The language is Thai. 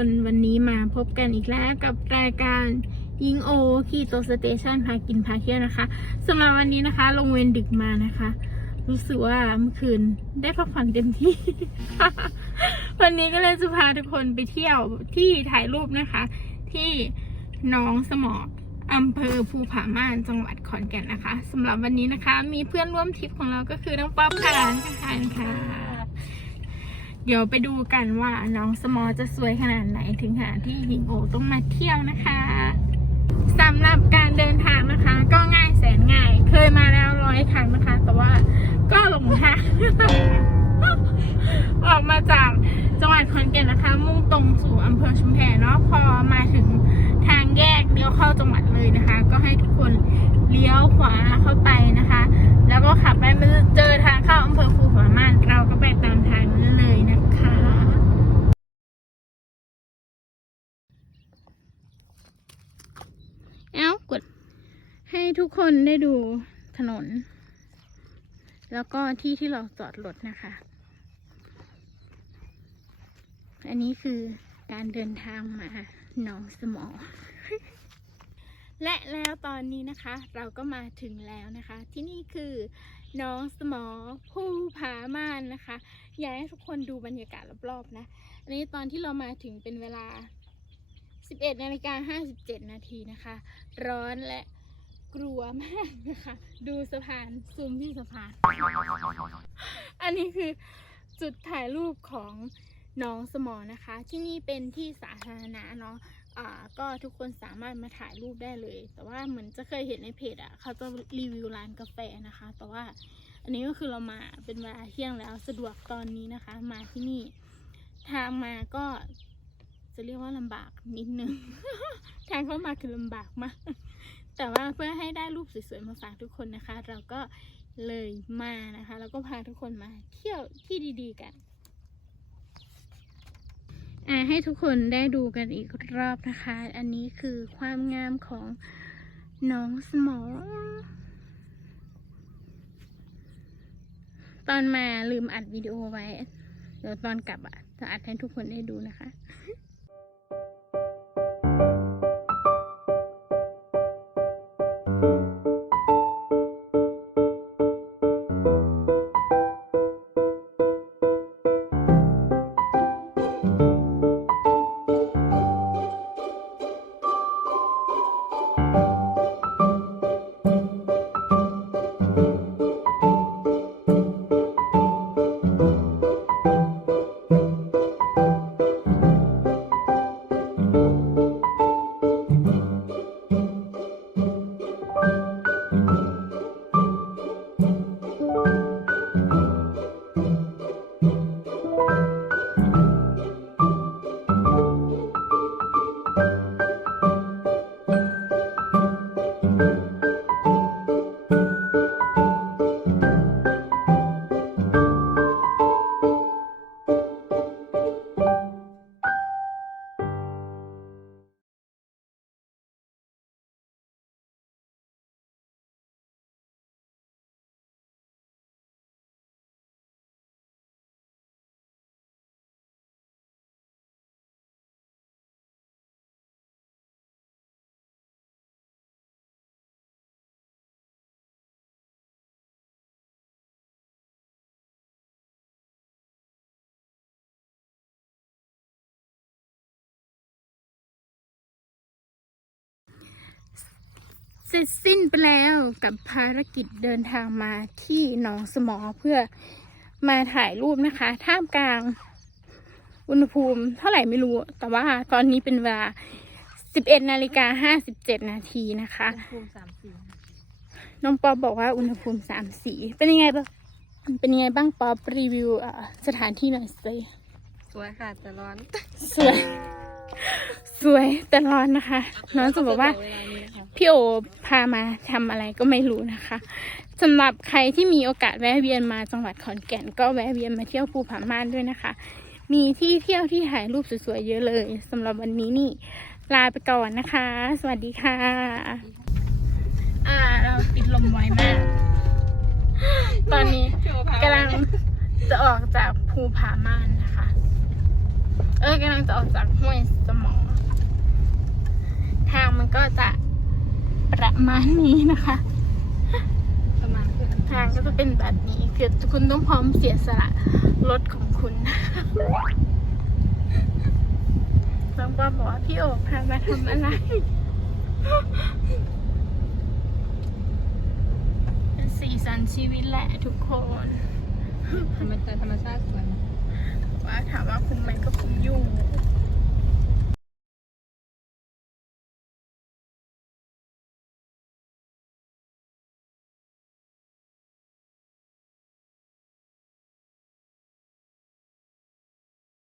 วันวันนี้มาพบกันอีกแล้วกับรายการยิงโอคีโตสเตชันพากินพาเที่ยวนะคะสำหรับวันนี้นะคะ ลงเวรดึกมานะคะ รู้สึกว่าเมื่อคืนได้พักผ่อนเต็มที่ วันนี้ก็เลยจะพาทุกคนไปเที่ยวที่ถ่ายรูปนะคะ ที่หน้องสมออำเภอภูผาม่านจังหวัดขอนแก่นนะคะสำหรับวันนี้นะคะ มีเพื่อนร่วมทริปของเราก็คือน้องป๊อปค่ะค่ะค่ะ เดี๋ยวไปดูกันว่าน้องสมอจะสวยขนาดไหนถึงขนาที่หญิงโอต้องมาเที่ยวนะคะสำหรับการเดินทางนะคะ ก็ง่ายแสนง่าย เคยมาแล้วร้อยครั้งนะคะ แต่ว่าก็หลงทางออกมาจากจังหวัดขอนแก่นนะคะ มุ่งตรงสู่อำเภอชุมแพเนาะพอมาถึงทางแยกเลี้ยวเข้าจังหวัดเลยนะคะ ก็ให้ทุกคนเลี้ยวขวาเข้าไปนะคะ แล้วก็ขับไปมันจะเจอทางเข้าอำเภอภูผาม่านเราก็ไปตามทางนั้นเลยนะคะ เอ้ากด ให้ ทุกคนได้ดูถนน แล้วก็ที่ที่เราจอดรถนะคะ อันนี้คือการเดินทางมาหนองสมอ และแล้วตอนนี้นะคะ เราก็มาถึงแล้วนะคะ ที่นี่คือหนองสมอภูผาม่านนะคะ อยากให้ทุกคนดูบรรยากาศรอบๆนะ อันนี้ตอนที่เรามาถึงเป็นเวลา 11นาฬิกา57นาทีนะคะ ร้อนและ กลัวมากนะคะ ดูสะพานซูมที่สะพาน อันนี้คือจุดถ่ายรูปของน้องสมอนะคะ ที่นี่เป็นที่สาธารณะเนาะอ่าก็ทุกคนสามารถมาถ่ายรูปได้เลย แต่ว่าเหมือนจะเคยเห็นในเพจอะ่ะ เขาจะรีวิวร้านกาแฟนะคะ แต่ว่าอันนี้ก็คือเรามาเป็นเวลาเที่ยงแล้วสะดวกตอนนี้นะคะ มาที่นี่ ทางมาก็จะเรียกว่าลำบากนิดนึง ทางเข้ามาคือลำบากมาก แต่ว่าเพื่อให้ได้รูปสวยๆมาฝากทุกคนนะคะ เราก็เลยมานะคะ แล้วก็พาทุกคนมาเที่ยวที่ดีๆกันอ่าให้ทุกคนได้ดูกันอีกรอบนะคะ อันนี้คือความงามของน้องสมอ ตอนมาลืมอัดวิดีโอไว้ เดี๋ยวตอนกลับอะจะอัดให้ทุกคนได้ดูนะคะ เสร็จสิ้นไปแล้วกับภารกิจเดินทางมาที่หนองสมอเพื่อมาถ่ายรูปนะคะ ท่ามกลาง อุณหภูมิเท่าไหร่ไม่รู้ แต่ว่าตอนนี้เป็นเวลา 11นาฬิกา57นาทีนะคะภูมิสามสี่น้องป๊อบบอกว่าอุณหภูมิสามสีเป็นยังไงบ้างเป็นยังไงบ้างป๊อบรีวิวอะสถานที่หน่อยสิสวยค่ะแต่ร้อน สวย สวยแต่ร้อนนะคะ น้องจะบอกว่าเวลานี้ค่ะ พี่โอพามาทำอะไรก็ไม่รู้นะคะสำหรับใครที่มีโอกาสแวะเวียนมาจังหวัดขอนแก่น ก็แวะเวียนมาเที่ยวภูผาม่านด้วยนะคะ มีที่เที่ยวที่ถ่ายรูปสวยๆเยอะเลยสำหรับวันนี้นี่ลาไปก่อนนะคะ สวัสดีค่ะ อ่า เราติดลมไวมาก ตอนนี้กำลังจะออกจากภูผาม่านนะคะ เอเรากำลังจะออกจากห้วยสมอทางมันก็จะ ประมาณนี้นะคะประมาณคือทางก็จะเป็นแบบนี้คือคุณต้องพร้อมเสียสละรถของคุณน้องป้าบอกว่าพี่โอ๊คพามาทำอะไรเป็นสีสันชีวิตแหละทุกคนธรรมชาติธรรมชาติสวยว่าถามว่าคุ้มไหมก็คุ้มอยู่ค